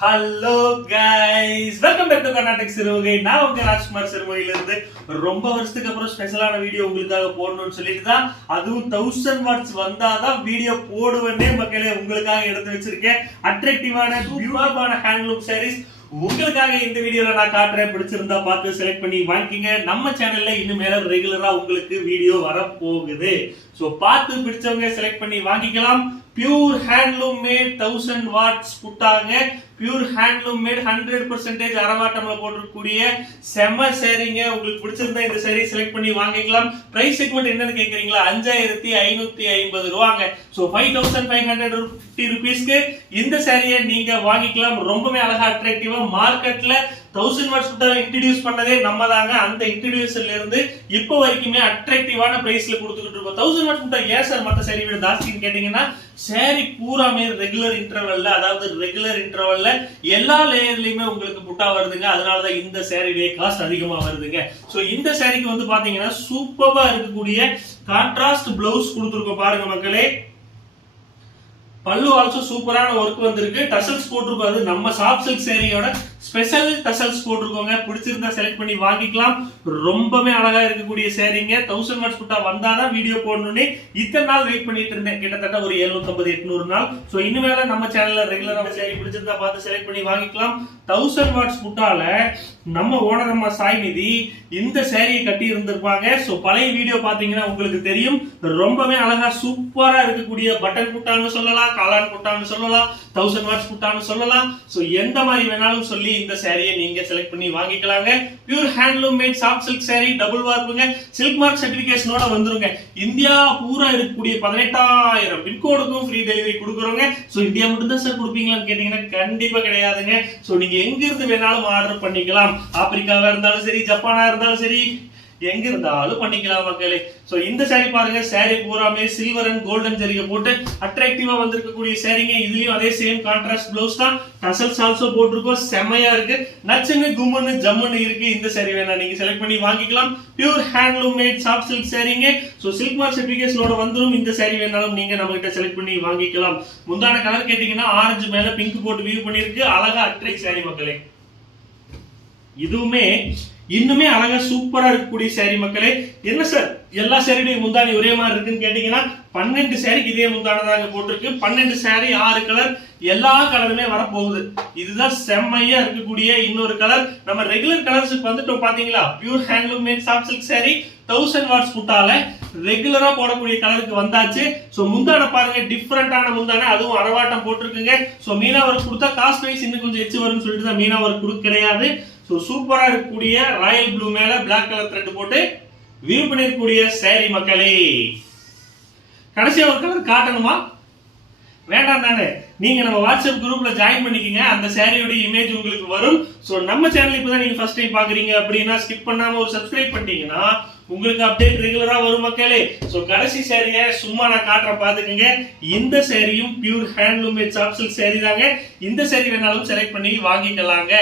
Hello guys welcome back to Karnatak Sirumugai நான் உங்க ராஜ்குமார் சிறுமுகையில இருந்து ரொம்ப வருஷத்துக்கு அப்புறம் ஸ்பெஷலான வீடியோ உங்களுக்காக போடணும்னு சொல்லிட்டு தான் அதுவும் தௌசண்ட் வாட்ஸ் வந்தாதான் வீடியோ போடுவேன்னே மக்களே உங்களுக்காக எடுத்து வச்சிருக்கேன். அட்ராக்டிவான பியூட்டிஃபான ஹேண்ட்லூம் சாரீஸ் உங்களுக்காக இந்த வீடியோல நான் காட்டுறேன். பிடிச்சிருந்தா பார்த்து செலக்ட் பண்ணி வாங்கிக்கங்க. நம்ம சேனல்ல இனிமேல ரெகுலரா உங்களுக்கு வீடியோ வரப்போகுது. ஸோ பார்த்து பிடிச்சவங்க செலக்ட் பண்ணி வாங்கிக்கலாம். Pure handloom made thousand watts புட்டாங்க. Pure handloom made hundred percentage அரவாட்டம்ல போட்டிருக்கக்கூடிய செம சேரீங்க உங்களுக்கு பிடிச்சிருந்தா இந்த சேரீ செலக்ட் பண்ணி வாங்கிக்கலாம். பிரைஸ் செக்மெண்ட் என்னன்னு கேக்குறீங்களா? அஞ்சாயிரத்தி ஐநூத்தி ஐம்பது ரூபாங்க. So five thousand five hundred fifty ருபீஸ்க்கு இந்த சேரீயை நீங்க வாங்கிக்கலாம். ரொம்பவே அழகா அட்ராக்டிவா மார்க்கெட்ல தௌசண்ட் வாட்ஸ் புட்டா இன்ட்ரடியூஸ் பண்ணதே நம்ம தாங்க அந்த இன்ட்ரடியூஸ்ல இருந்து இப்போ வரைக்குமே அட்ராக்டிவான பிரைஸ்ல கொடுத்துக்கிட்டு இருக்கோம். தௌசண்ட் வாட்ஸ் புட்டா ஏன் சார் மற்ற சேரீ விட ஜாஸ்தின்னு கேட்டீங்கன்னா சேரீ பூராமே ரெகுலர் இன்டர்வல்ல அதாவது ரெகுலர் இன்டர்வல்ல எல்லா லேயர்லயுமே உங்களுக்கு புட்டா வருதுங்க. அதனாலதான் இந்த சேரீடைய காஸ்ட் அதிகமா வருதுங்க. ஸோ இந்த சேரீக்கு வந்து பாத்தீங்கன்னா சூப்பரா இருக்கக்கூடிய கான்ட்ராஸ்ட் பிளவுஸ் கொடுத்துருக்கோம் பாருங்க மக்களே. பல்லு ஆல்சோ சூப்பரான ஒர்க் வந்திருக்கு. டசல்ஸ் போட்டிருப்பாரு அது நம்ம சாஃப்ட் சில்க் சேரீயோட ஸ்பெஷல் டசல்ஸ் போட்டிருக்கோங்க பிடிச்சிருந்தா செலக்ட் பண்ணி வாங்கிக்கலாம். ரொம்பவே அழகா இருக்கக்கூடிய சேரீங்க தௌசண்ட் வாட்ஸ் புட்டா வந்தாதான் வீடியோ போடணும்னு இத்தனை நாள் வெயிட் பண்ணிட்டு இருந்தேன். கிட்டத்தட்ட ஒரு 750 எட்நூறு நாள். ஸோ இனிமேல நம்ம சேனல்ல ரெகுலரா சேரீ பிடிச்சிருந்தா பார்த்து செலக்ட் பண்ணி வாங்கிக்கலாம். தௌசண்ட் வாட்ஸ் புட்டால நம்ம ஓனர் அம்மா சாய்நிதி இந்த சேரீயை கட்டி இருந்திருப்பாங்க. ஸோ பழைய வீடியோ பாத்தீங்கன்னா உங்களுக்கு தெரியும். ரொம்பவே அழகா சூப்பரா இருக்கக்கூடிய பட்டன் புட்டான்னு சொல்லலாம் காளான் புட்டான்னு சொல்லலாம் தௌசண்ட் வாட்ஸ் புட்டான்னு சொல்லலாம். ஸோ எந்த மாதிரி வேணாலும் சொல்லி இந்த சாரியை நீங்க செலக்ட் பண்ணி வாங்கிக்கலாங்க. Pure handloom made soft silk sari double வார்ப்புங்க silk mark சர்டிபிகேஷனோட வந்துருங்க. இந்தியா பூரா இருக்கக்கூடிய பதினெட்டாயிரம் பின்கோடுக்கும் ஃப்ரீ டெலிவரி கொடுக்குறோங்க. ஸோ இந்தியா மட்டும் தான் சார் கொடுப்பீங்களான்னு கேட்டீங்கன்னா கண்டிப்பா கிடையாதுங்க. ஸோ நீங்க எங்க இருந்து வேணாலும் ஆர்டர் பண்ணிக்கலாம். ஆப்பிரிக்காவா இருந்தாலும் சரி ஜப்பானா இருந்தாலும் சரி எங்க இருந்தாலும் பண்ணிக்கலாம் மக்களே. சோ இந்த சாரி பாருங்க. சாரி பூராமே சில்வர் அண்ட் கோல்டன் ஜரிகை போட்டு அட்ராக்டிவா வந்திருக்கக்கூடிய சாரிங்க இதுலயும் அதே சேம் கான்ட்ராஸ்ட் பிளவுஸ் தான். டசல்ஸ் ஆல்சோ போட்டிருக்கோம். செமையா இருக்கு. நச்சுன்னு கும்முன்னு ஜம்முன்னு இருக்கு. இந்த சாரி வேணா நீங்க செலக்ட் பண்ணி வாங்கிக்கலாம். Pure handloom made soft silk சாரிங்க சோ சில்க் மார்க் சர்டிபிகேஷனோட வந்துடும் இந்த சாரி வேணாலும் நீங்க நம்ம கிட்ட செலக்ட் பண்ணி வாங்கிக்கலாம். முந்தான கலர் கேட்டீங்கன்னா ஆரஞ்சு மேல பிங்க் போட்டு வியூ பண்ணிருக்கு அழகா அட்ராக்ட் சாரி மக்களே. இதுவுமே இன்னுமே அழகா சூப்பரா இருக்கக்கூடிய saree மக்களே. என்ன சார் எல்லா சேரீடையும் முந்தானி ஒரே மாதிரி இருக்குன்னு கேட்டீங்கன்னா பன்னெண்டு சேரீக்கு இதே முந்தானதாங்க போட்டிருக்கு. பன்னெண்டு சேரீ ஆறு கலர் எல்லா கலருமே வரப்போகுது. இதுதான் செம்மையா இருக்கக்கூடிய இன்னொரு கலர் நம்ம ரெகுலர் கலர்ஸுக்கு வந்துட்டோம் பாத்தீங்களா? Pure handloom made soft silk sari thousand watts புட்டால ரெகுலரா போடக்கூடிய கலருக்கு வந்தாச்சு. ஸோ முந்தான பாருங்க டிஃப்ரெண்டான முந்தான அதுவும் அரவாட்டம் போட்டிருக்குங்க. ஸோ மீனா ஒர்க் கொடுத்தா காஸ்ட் வைஸ் இன்னும் கொஞ்சம் எச்சு வரும்னு சொல்லிட்டு தான் மீனா ஒர்க் கொடுக்க கிடையாது. ஸோ சூப்பராக இருக்கக்கூடிய ராயல் ப்ளூ மேல பிளாக் கலர் த்ரெட் போட்டு வியூ பண்ணிருக்கக்கூடிய சேரீ மக்களே. கடைசியாக ஒரு கலர் காட்டணுமா? வேண்டாம் தானே. நீங்க நம்ம வாட்ஸ்அப் குரூப்ல ஜாயின் பண்ணிக்கங்க. அந்த சேரீயோட இமேஜ் உங்களுக்கு வரும். ஸோ நம்ம சேனல் இப்பதான் நீங்க ஃபர்ஸ்ட் டைம் பாக்குறீங்க அப்படின்னா ஸ்கிப் பண்ணாம ஒரு சப்ஸ்கிரைப் பண்ணிட்டீங்கன்னா உங்களுக்கு அப்டேட் ரெகுலரா வரும் மக்களே. ஸோ கடைசி சேரீயை சும்மா நான் காட்டுறேன் பாத்துக்கங்க இந்த சேரியும் பியூர் ஹேண்ட்லூம் மேட் சாஃப்ட் தாங்க. இந்த சாரி வேணாலும் செலக்ட் பண்ணி வாங்கிக்கலாங்க.